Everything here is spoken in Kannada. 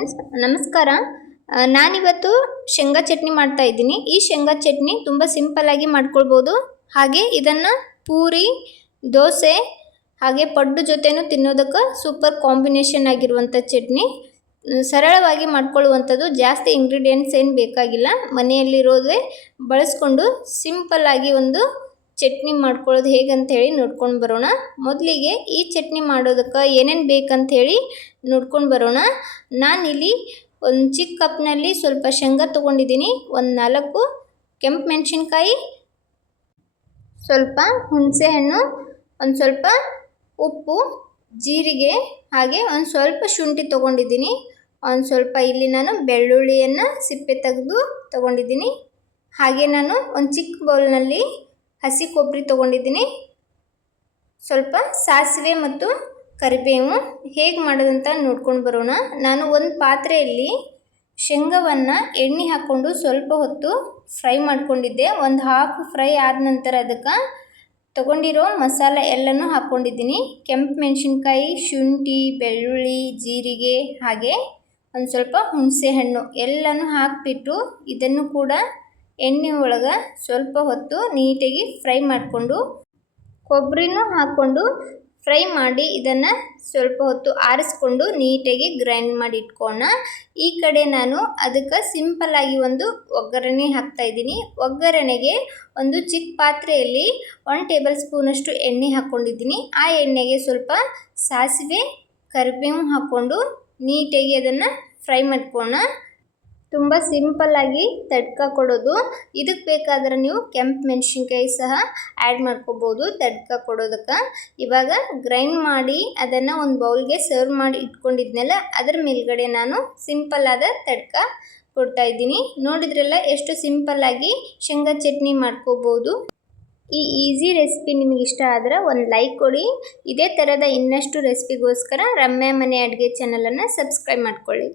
ಫ್ರೆಂಡ್ಸ್, ನಮಸ್ಕಾರ. ನಾನಿವತ್ತು ಶೇಂಗಾ ಚಟ್ನಿ ಮಾಡ್ತಾ ಇದ್ದೀನಿ. ಈ ಶೇಂಗಾ ಚಟ್ನಿ ತುಂಬ ಸಿಂಪಲ್ಲಾಗಿ ಮಾಡ್ಕೊಳ್ಬೋದು. ಹಾಗೆ ಇದನ್ನು ಪೂರಿ, ದೋಸೆ ಹಾಗೆ ಪಡ್ಡು ಜೊತೆನೂ ತಿನ್ನೋದಕ್ಕೆ ಸೂಪರ್ ಕಾಂಬಿನೇಷನ್ ಆಗಿರುವಂಥ ಚಟ್ನಿ. ಸರಳವಾಗಿ ಮಾಡ್ಕೊಳ್ಳುವಂಥದ್ದು, ಜಾಸ್ತಿ ಇಂಗ್ರೀಡಿಯೆಂಟ್ಸ್ ಏನು ಬೇಕಾಗಿಲ್ಲ. ಮನೆಯಲ್ಲಿರೋದೇ ಬಳಸ್ಕೊಂಡು ಸಿಂಪಲ್ಲಾಗಿ ಒಂದು ಚಟ್ನಿ ಮಾಡ್ಕೊಳ್ಳೋದು ಹೇಗಂತ ಹೇಳಿ ನೋಡ್ಕೊಂಡು ಬರೋಣ. ಮೊದಲಿಗೆ ಈ ಚಟ್ನಿ ಮಾಡೋದಕ್ಕೆ ಏನೇನು ಬೇಕಂತ ಹೇಳಿ ನೋಡ್ಕೊಂಡು ಬರೋಣ. ನಾನಿಲ್ಲಿ ಒಂದು ಚಿಕ್ಕ ಕಪ್ನಲ್ಲಿ ಸ್ವಲ್ಪ ಶೇಂಗಾ ತೊಗೊಂಡಿದ್ದೀನಿ, ಒಂದು 4 ಕೆಂಪು ಮೆಣಸಿನ್ಕಾಯಿ, ಸ್ವಲ್ಪ ಹುಣಸೆಹಣ್ಣು, ಒಂದು ಸ್ವಲ್ಪ ಉಪ್ಪು, ಜೀರಿಗೆ, ಹಾಗೆ ಒಂದು ಸ್ವಲ್ಪ ಶುಂಠಿ ತೊಗೊಂಡಿದ್ದೀನಿ. ಒಂದು ಸ್ವಲ್ಪ ಇಲ್ಲಿ ನಾನು ಬೆಳ್ಳುಳ್ಳಿಯನ್ನು ಸಿಪ್ಪೆ ತೆಗೆದು ತೊಗೊಂಡಿದ್ದೀನಿ. ಹಾಗೆ ನಾನು ಒಂದು ಚಿಕ್ಕ ಬೌಲ್ನಲ್ಲಿ ಹಸಿ ಕೊಬ್ಬರಿ ತೊಗೊಂಡಿದ್ದೀನಿ, ಸ್ವಲ್ಪ ಸಾಸಿವೆ ಮತ್ತು ಕರಿಬೇವು. ಹೇಗೆ ಮಾಡೋದಂತ ನೋಡ್ಕೊಂಡು ಬರೋಣ. ನಾನು ಒಂದು ಪಾತ್ರೆಯಲ್ಲಿ ಶೇಂಗಾವನ್ನು ಎಣ್ಣೆ ಹಾಕ್ಕೊಂಡು ಸ್ವಲ್ಪ ಹೊತ್ತು ಫ್ರೈ ಮಾಡ್ಕೊಂಡಿದ್ದೆ. ಒಂದು ಹಾಫ್ ಫ್ರೈ ಆದ ನಂತರ ಅದಕ್ಕೆ ತೊಗೊಂಡಿರೋ ಮಸಾಲೆ ಎಲ್ಲನೂ ಹಾಕ್ಕೊಂಡಿದ್ದೀನಿ. ಕೆಂಪು ಮೆಣಸಿನ್ಕಾಯಿ, ಶುಂಠಿ, ಬೆಳ್ಳುಳ್ಳಿ, ಜೀರಿಗೆ, ಹಾಗೆ ಒಂದು ಸ್ವಲ್ಪ ಹುಣಸೆಹಣ್ಣು ಎಲ್ಲನೂ ಹಾಕಿಬಿಟ್ಟು ಇದನ್ನು ಕೂಡ ಎಣ್ಣೆ ಒಳಗೆ ಸ್ವಲ್ಪ ಹೊತ್ತು ನೀಟಾಗಿ ಫ್ರೈ ಮಾಡಿಕೊಂಡು, ಕೊಬ್ಬರಿನೂ ಹಾಕ್ಕೊಂಡು ಫ್ರೈ ಮಾಡಿ ಇದನ್ನು ಸ್ವಲ್ಪ ಹೊತ್ತು ಆರಿಸ್ಕೊಂಡು ನೀಟಾಗಿ ಗ್ರೈಂಡ್ ಮಾಡಿ ಇಟ್ಕೊಳ್ಳೋಣ. ಈ ಕಡೆ ನಾನು ಅದಕ್ಕೆ ಸಿಂಪಲ್ಲಾಗಿ ಒಂದು ಒಗ್ಗರಣೆ ಹಾಕ್ತಾಯಿದ್ದೀನಿ. ಒಗ್ಗರಣೆಗೆ ಒಂದು ಚಿಕ್ಕ ಪಾತ್ರೆಯಲ್ಲಿ 1 ಟೇಬಲ್ ಸ್ಪೂನಷ್ಟು ಎಣ್ಣೆ ಹಾಕ್ಕೊಂಡಿದ್ದೀನಿ. ಆ ಎಣ್ಣೆಗೆ ಸ್ವಲ್ಪ ಸಾಸಿವೆ, ಕರಿಬೇವು ಹಾಕ್ಕೊಂಡು ನೀಟಾಗಿ ಅದನ್ನು ಫ್ರೈ ಮಾಡ್ಕೊಳ್ಳೋಣ. ತುಂಬ ಸಿಂಪಲ್ಲಾಗಿ ತಡ್ಕ ಕೊಡೋದು. ಇದಕ್ಕೆ ಬೇಕಾದ್ರೆ ನೀವು ಕೆಂಪು ಮೆಣಸಿನ್ಕಾಯಿ ಸಹ ಆ್ಯಡ್ ಮಾಡ್ಕೋಬೋದು ತಡ್ಕ ಕೊಡೋದಕ್ಕೆ. ಇವಾಗ ಗ್ರೈಂಡ್ ಮಾಡಿ ಅದನ್ನು ಒಂದು ಬೌಲ್ಗೆ ಸರ್ವ್ ಮಾಡಿ ಇಟ್ಕೊಂಡಿದ್ನಲ್ಲ, ಅದರ ಮೇಲ್ಗಡೆ ನಾನು ಸಿಂಪಲ್ಲಾದ ತಡ್ಕ ಕೊಡ್ತಾಯಿದ್ದೀನಿ. ನೋಡಿದ್ರಲ್ಲ ಎಷ್ಟು ಸಿಂಪಲ್ಲಾಗಿ ಶೇಂಗಾ ಚಟ್ನಿ ಮಾಡ್ಕೋಬೋದು. ಈ ಈಸಿ ರೆಸಿಪಿ ನಿಮಗೆ ಇಷ್ಟ ಆದರೆ ಒಂದು ಲೈಕ್ ಕೊಡಿ. ಇದೇ ಥರದ ಇನ್ನಷ್ಟು ರೆಸಿಪಿಗೋಸ್ಕರ ರಮ್ಯಾ ಮನೆ ಅಡುಗೆ ಚಾನಲನ್ನು ಸಬ್ಸ್ಕ್ರೈಬ್ ಮಾಡ್ಕೊಳ್ಳಿ.